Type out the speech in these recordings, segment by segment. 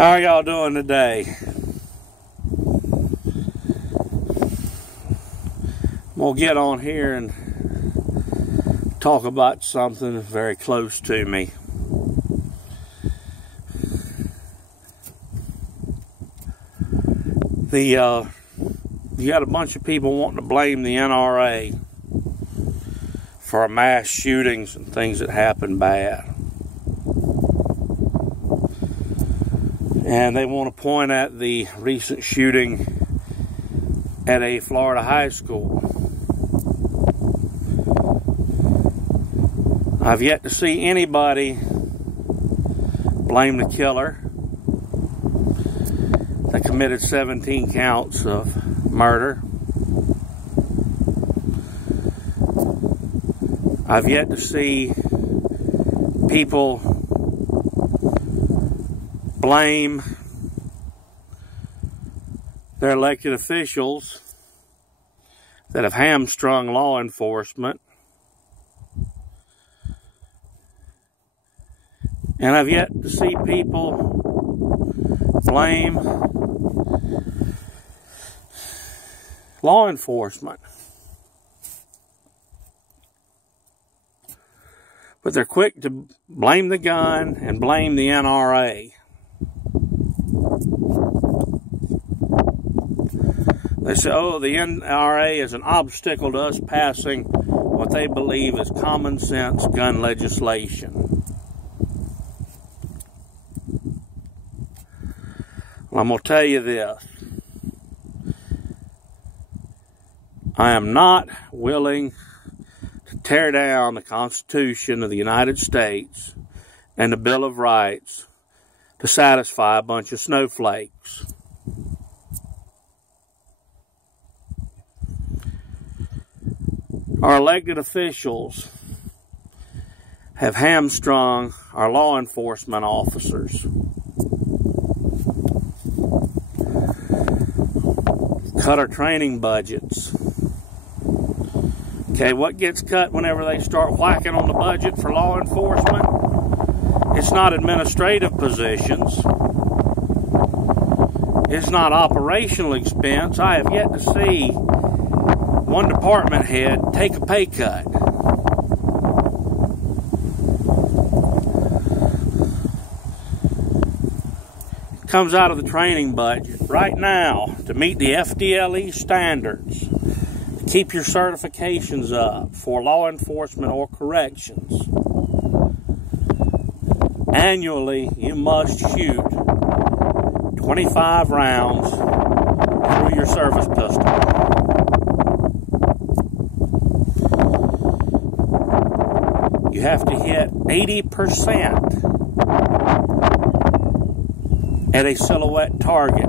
How are y'all doing today? I'm going to get on here and talk about something very close to me. You got a bunch of people wanting to blame the NRA for mass shootings and things that happen bad. And they want to point at the recent shooting at a Florida high school. I've yet to see anybody blame the killer that committed 17 counts of murder. I've yet to see people blame their elected officials that have hamstrung law enforcement. And I've yet to see people blame law enforcement. But they're quick to blame the gun and blame the NRA. They say, oh, the NRA is an obstacle to us passing what they believe is common sense gun legislation. Well, I'm going to tell you this. I am not willing to tear down the Constitution of the United States and the Bill of Rights to satisfy a bunch of snowflakes. Our elected officials have hamstrung our law enforcement officers. Cut our training budgets. Okay, what gets cut whenever they start whacking on the budget for law enforcement? It's not administrative positions. It's not operational expense. I have yet to see one department head take a pay cut. It comes out of the training budget. Right now, to meet the FDLE standards, to keep your certifications up for law enforcement or corrections, annually you must shoot 25 rounds through your service pistol. You have to hit 80% at a silhouette target,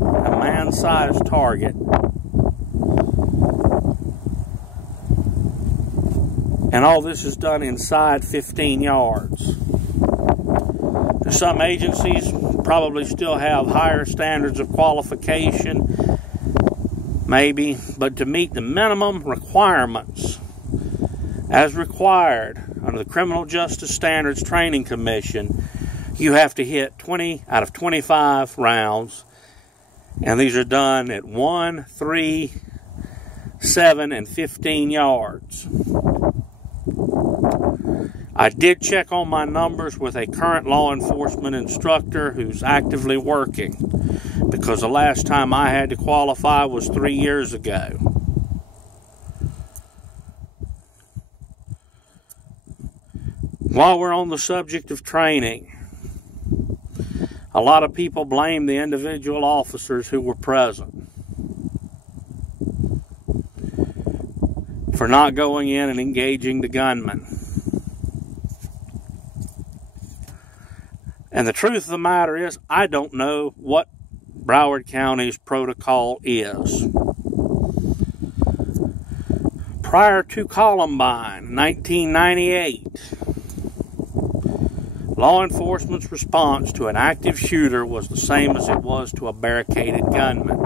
a man-sized target. And all this is done inside 15 yards. Some agencies probably still have higher standards of qualification, maybe, but to meet the minimum requirements as required under the Criminal Justice Standards Training Commission, you have to hit 20 out of 25 rounds, and these are done at 1, 3, 7, and 15 yards. I did check on my numbers with a current law enforcement instructor who's actively working, because the last time I had to qualify was 3 years ago. While we're on the subject of training, a lot of people blame the individual officers who were present for not going in and engaging the gunman. And the truth of the matter is, I don't know what Broward County's protocol is. Prior to Columbine, 1998, law enforcement's response to an active shooter was the same as it was to a barricaded gunman.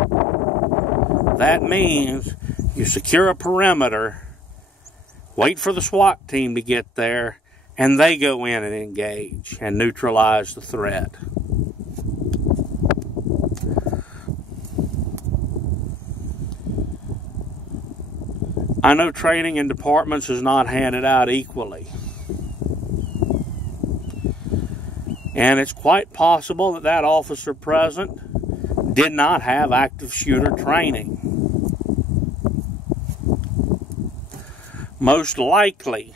That means you secure a perimeter, wait for the SWAT team to get there, and they go in and engage and neutralize the threat. I know training in departments is not handed out equally. And it's quite possible that that officer present did not have active shooter training. Most likely,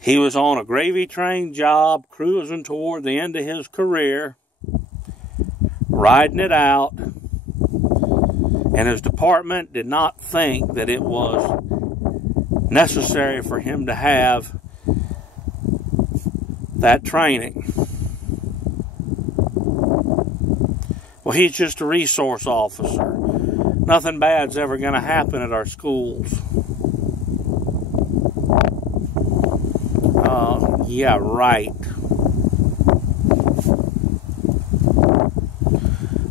he was on a gravy train job, cruising toward the end of his career, riding it out, and his department did not think that it was necessary for him to have that training. Well, he's just a resource officer. Nothing bad's ever going to happen at our schools. Yeah, right.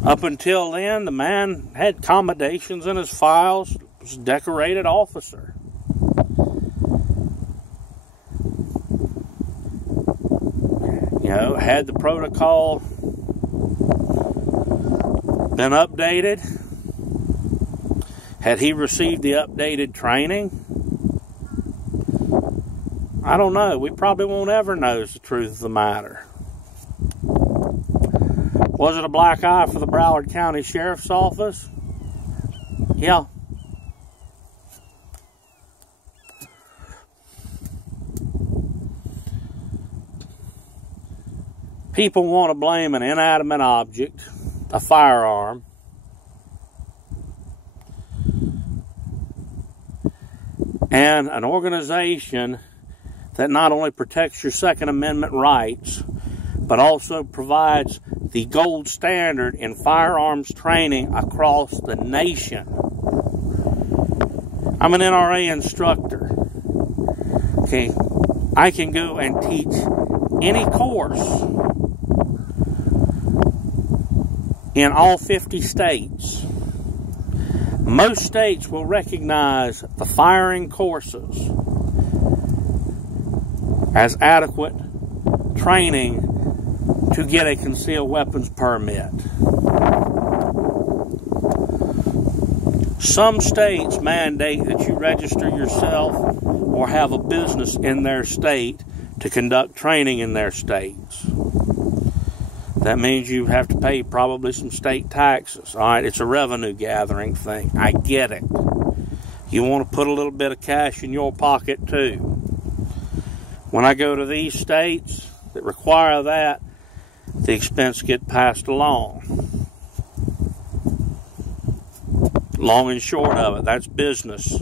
Up until then, the man had commendations in his files, was a decorated officer. You know, had the protocol been updated? Had he received the updated training? I don't know. We probably won't ever know the truth of the matter. Was it a black eye for the Broward County Sheriff's Office? Yeah. People want to blame an inanimate object, a firearm, and an organization that not only protects your Second Amendment rights, but also provides the gold standard in firearms training across the nation. I'm an NRA instructor. Okay, I can go and teach any course in all 50 states. Most states will recognize the firing courses as adequate training to get a concealed weapons permit. Some states mandate that you register yourself or have a business in their state to conduct training in their states. That means you have to pay probably some state taxes. All right, it's a revenue gathering thing. I get it. You want to put a little bit of cash in your pocket too. When I go to these states that require that, the expense gets passed along. Long and short of it, that's business.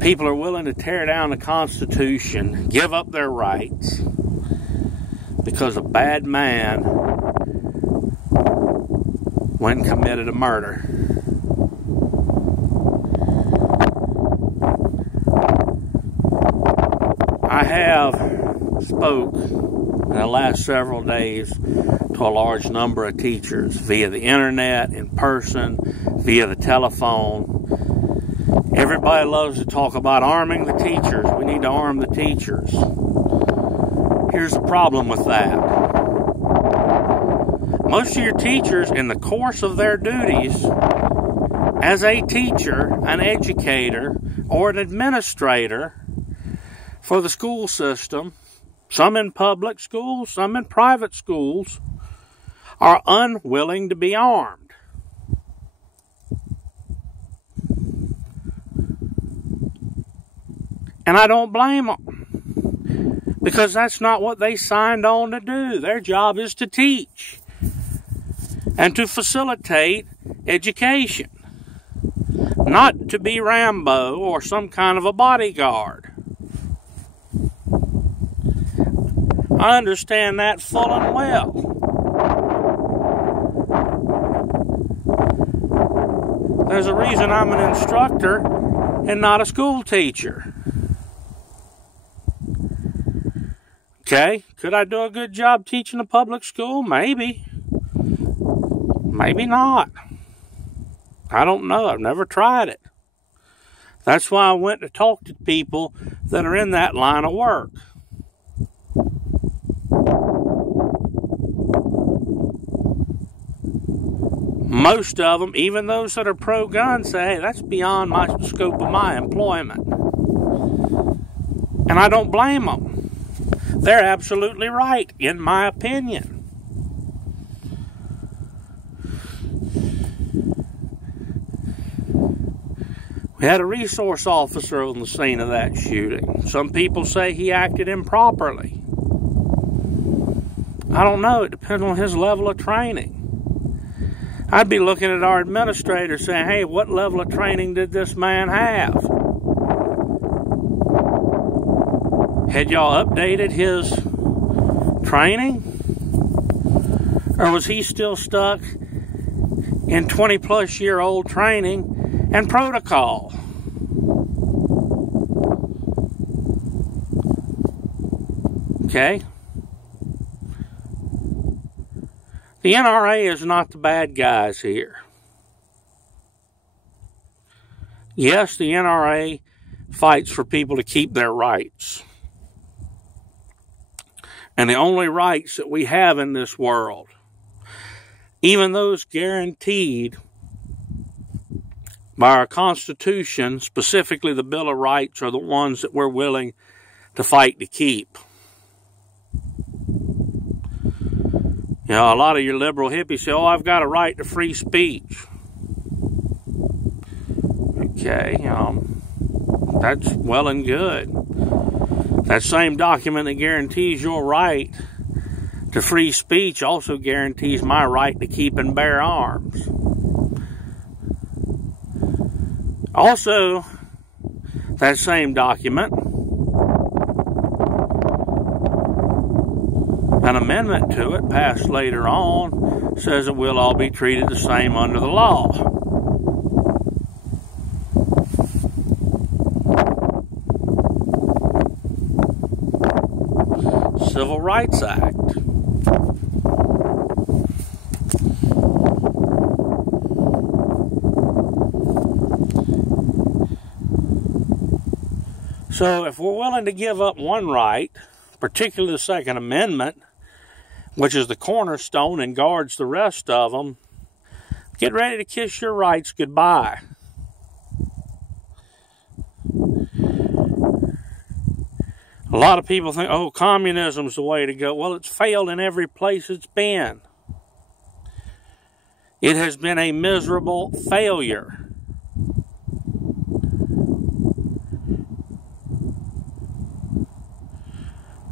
People are willing to tear down the Constitution, give up their rights, because a bad man went and committed a murder. I have spoke in the last several days to a large number of teachers via the internet, in person, via the telephone. Everybody loves to talk about arming the teachers. We need to arm the teachers. Here's the problem with that. Most of your teachers, in the course of their duties as a teacher, an educator, or an administrator for the school system, some in public schools, some in private schools, are unwilling to be armed. And I don't blame them, because that's not what they signed on to do. Their job is to teach and to facilitate education, not to be Rambo or some kind of a bodyguard. I understand that full and well. There's a reason I'm an instructor and not a school teacher. Okay, could I do a good job teaching a public school? Maybe. Maybe not. I don't know. I've never tried it. That's why I went to talk to people that are in that line of work. Most of them, even those that are pro-gun, say, hey, that's beyond my scope of my employment. And I don't blame them. They're absolutely right, in my opinion. We had a resource officer on the scene of that shooting. Some people say he acted improperly. I don't know. It depends on his level of training. I'd be looking at our administrator saying, hey, what level of training did this man have? Had y'all updated his training? Or was he still stuck in 20-plus-year-old training and protocol? Okay? The NRA is not the bad guys here. Yes, the NRA fights for people to keep their rights. And the only rights that we have in this world, even those guaranteed by our Constitution, specifically the Bill of Rights, are the ones that we're willing to fight to keep. You know, a lot of your liberal hippies say, oh, I've got a right to free speech. Okay, that's well and good. That same document that guarantees your right to free speech also guarantees my right to keep and bear arms. Also, that same document, an amendment to it passed later on says that we'll all be treated the same under the law. Civil Rights Act. So if we're willing to give up one right, particularly the Second Amendment, which is the cornerstone and guards the rest of them, get ready to kiss your rights goodbye. A lot of people think, oh, communism's the way to go. Well, it's failed in every place it's been. It has been a miserable failure.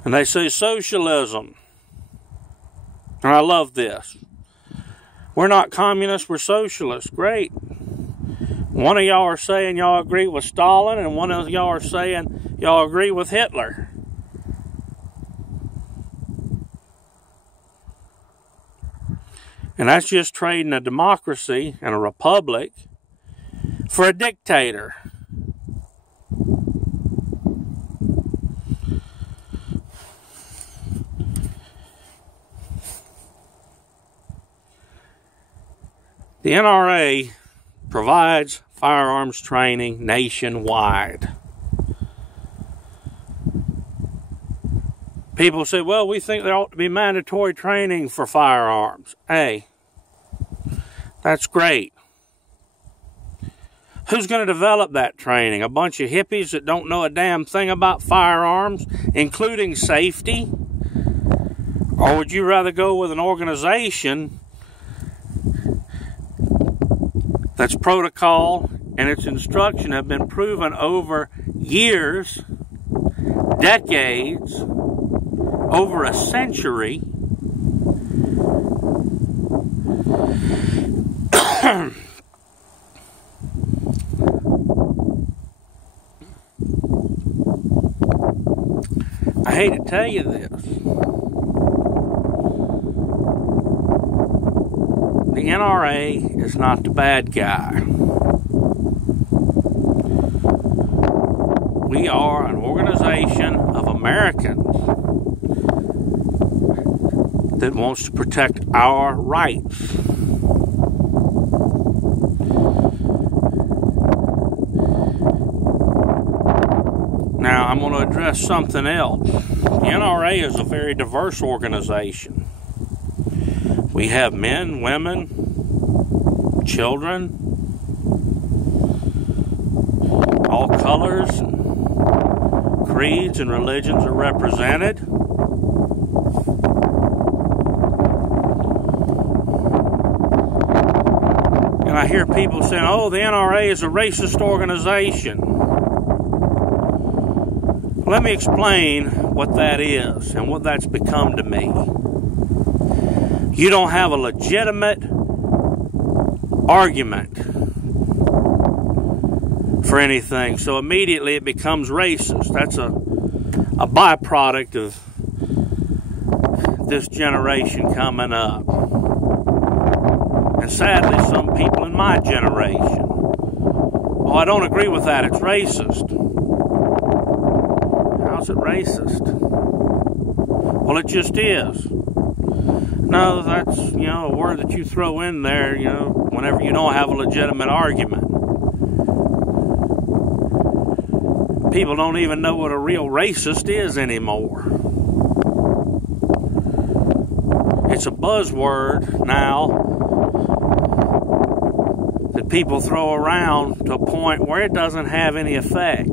And they say socialism. And I love this. We're not communists, we're socialists. Great. One of y'all are saying y'all agree with Stalin, and one of y'all are saying y'all agree with Hitler. And that's just trading a democracy and a republic for a dictator. The NRA provides firearms training nationwide. People say, well, we think there ought to be mandatory training for firearms. Hey, that's great. Who's going to develop that training? A bunch of hippies that don't know a damn thing about firearms, including safety? Or would you rather go with an organization that's protocol and its instruction have been proven over years, decades, over a century, I hate to tell you this. The NRA is not the bad guy. We are an organization of Americans that wants to protect our rights. I'm going to address something else. The NRA is a very diverse organization. We have men, women, children, all colors, creeds, and religions are represented. And I hear people saying, oh, the NRA is a racist organization. Let me explain what that is and what that's become to me. You don't have a legitimate argument for anything, so immediately it becomes racist. That's a byproduct of this generation coming up. And sadly, some people in my generation. Oh, I don't agree with that. It's racist. How's it racist? Well, it just is. No, that's, a word that you throw in there, whenever you don't have a legitimate argument. People don't even know what a real racist is anymore. It's a buzzword now that people throw around to a point where it doesn't have any effect.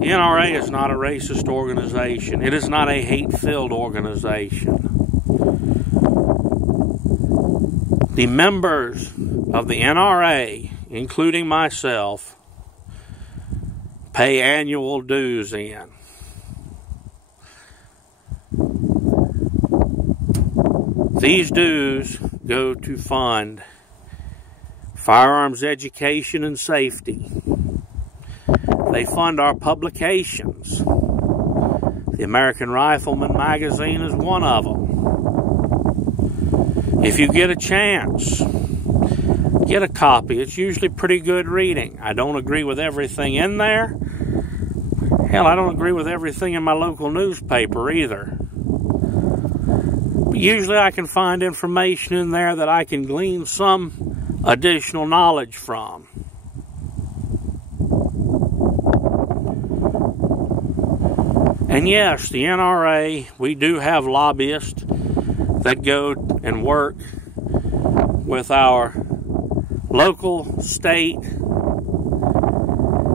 The NRA is not a racist organization. It is not a hate-filled organization. The members of the NRA, including myself, pay annual dues in. These dues go to fund firearms education and safety. They fund our publications. The American Rifleman magazine is one of them. If you get a chance, get a copy. It's usually pretty good reading. I don't agree with everything in there. Hell, I don't agree with everything in my local newspaper either. But usually I can find information in there that I can glean some additional knowledge from. And yes, the NRA, we do have lobbyists that go and work with our local, state,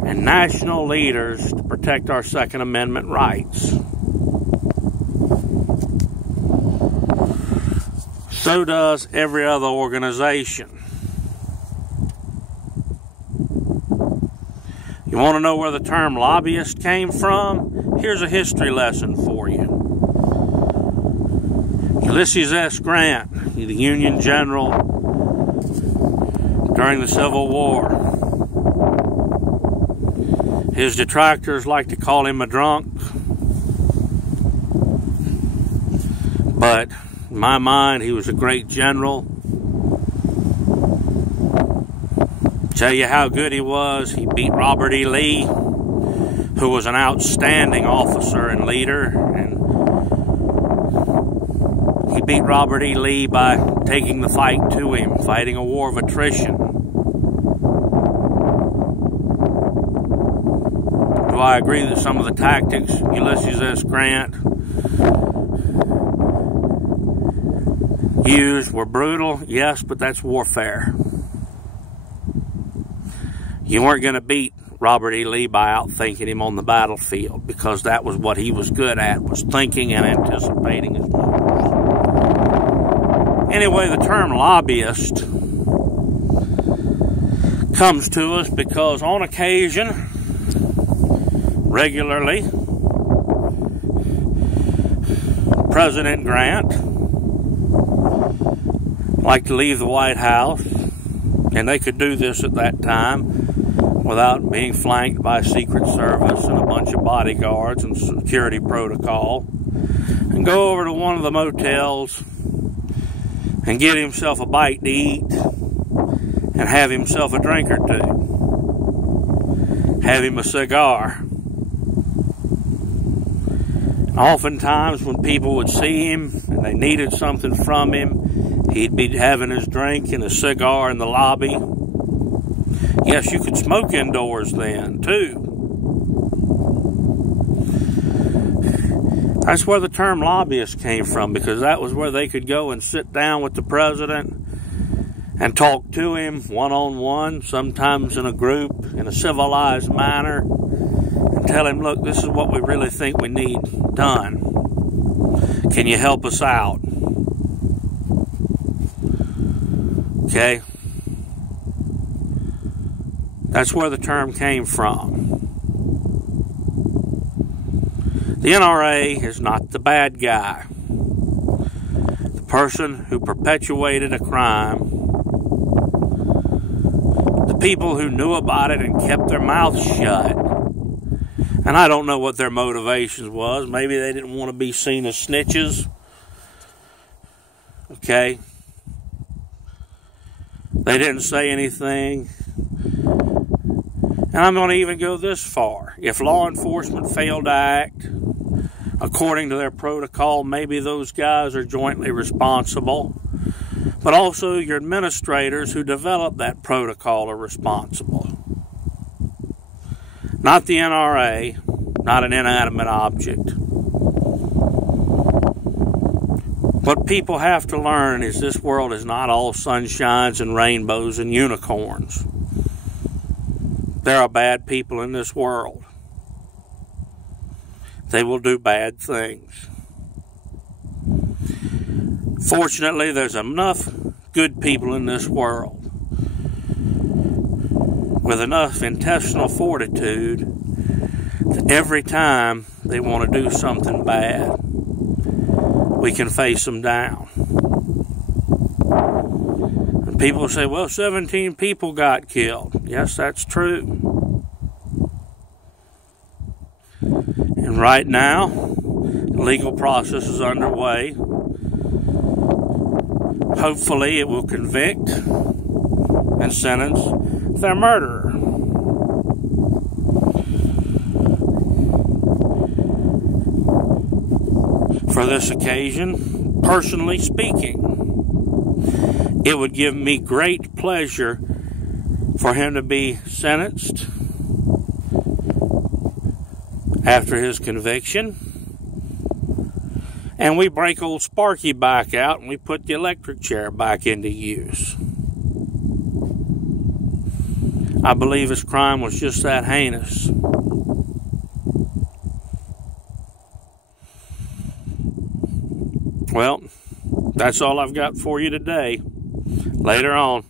and national leaders to protect our Second Amendment rights. So does every other organization. You want to know where the term lobbyist came from? Here's a history lesson for you. Ulysses S. Grant, the Union general during the Civil War. His detractors like to call him a drunk. But in my mind, he was a great general. Tell you how good he was. He beat Robert E. Lee, who was an outstanding officer and leader. And he beat Robert E. Lee by taking the fight to him, fighting a war of attrition. Do I agree that some of the tactics Ulysses S. Grant used were brutal? Yes, but that's warfare. You weren't going to beat Robert E. Lee by outthinking him on the battlefield, because that was what he was good at, was thinking and anticipating his moves. Anyway, the term lobbyist comes to us because on occasion, regularly, President Grant liked to leave the White House, and they could do this at that time without being flanked by Secret Service and a bunch of bodyguards and security protocol, and go over to one of the motels and get himself a bite to eat and have himself a drink or two. Have him a cigar. Oftentimes when people would see him and they needed something from him, He'd be having his drink and a cigar in the lobby. Yes, you could smoke indoors then, too. That's where the term lobbyist came from, because that was where they could go and sit down with the president and talk to him one-on-one, sometimes in a group, in a civilized manner, and tell him, look, this is what we really think we need done. Can you help us out? Okay? That's where the term came from. The NRA is not the bad guy. The person who perpetuated a crime, the people who knew about it and kept their mouths shut. And I don't know what their motivations was. Maybe they didn't want to be seen as snitches. Okay? They didn't say anything. And I'm going to even go this far. If law enforcement failed to act according to their protocol, maybe those guys are jointly responsible. But also your administrators who developed that protocol are responsible. Not the NRA, not an inanimate object. What people have to learn is this world is not all sunshines and rainbows and unicorns. There are bad people in this world. They will do bad things. Fortunately, there's enough good people in this world with enough intestinal fortitude that every time they want to do something bad, we can face them down. And people say, well, 17 people got killed. Yes, that's true. And right now, the legal process is underway. Hopefully it will convict and sentence their murderer. For this occasion, personally speaking, it would give me great pleasure for him to be sentenced after his conviction, and we break old Sparky back out and we put the electric chair back into use. I believe his crime was just that heinous. Well, that's all I've got for you today. Later on.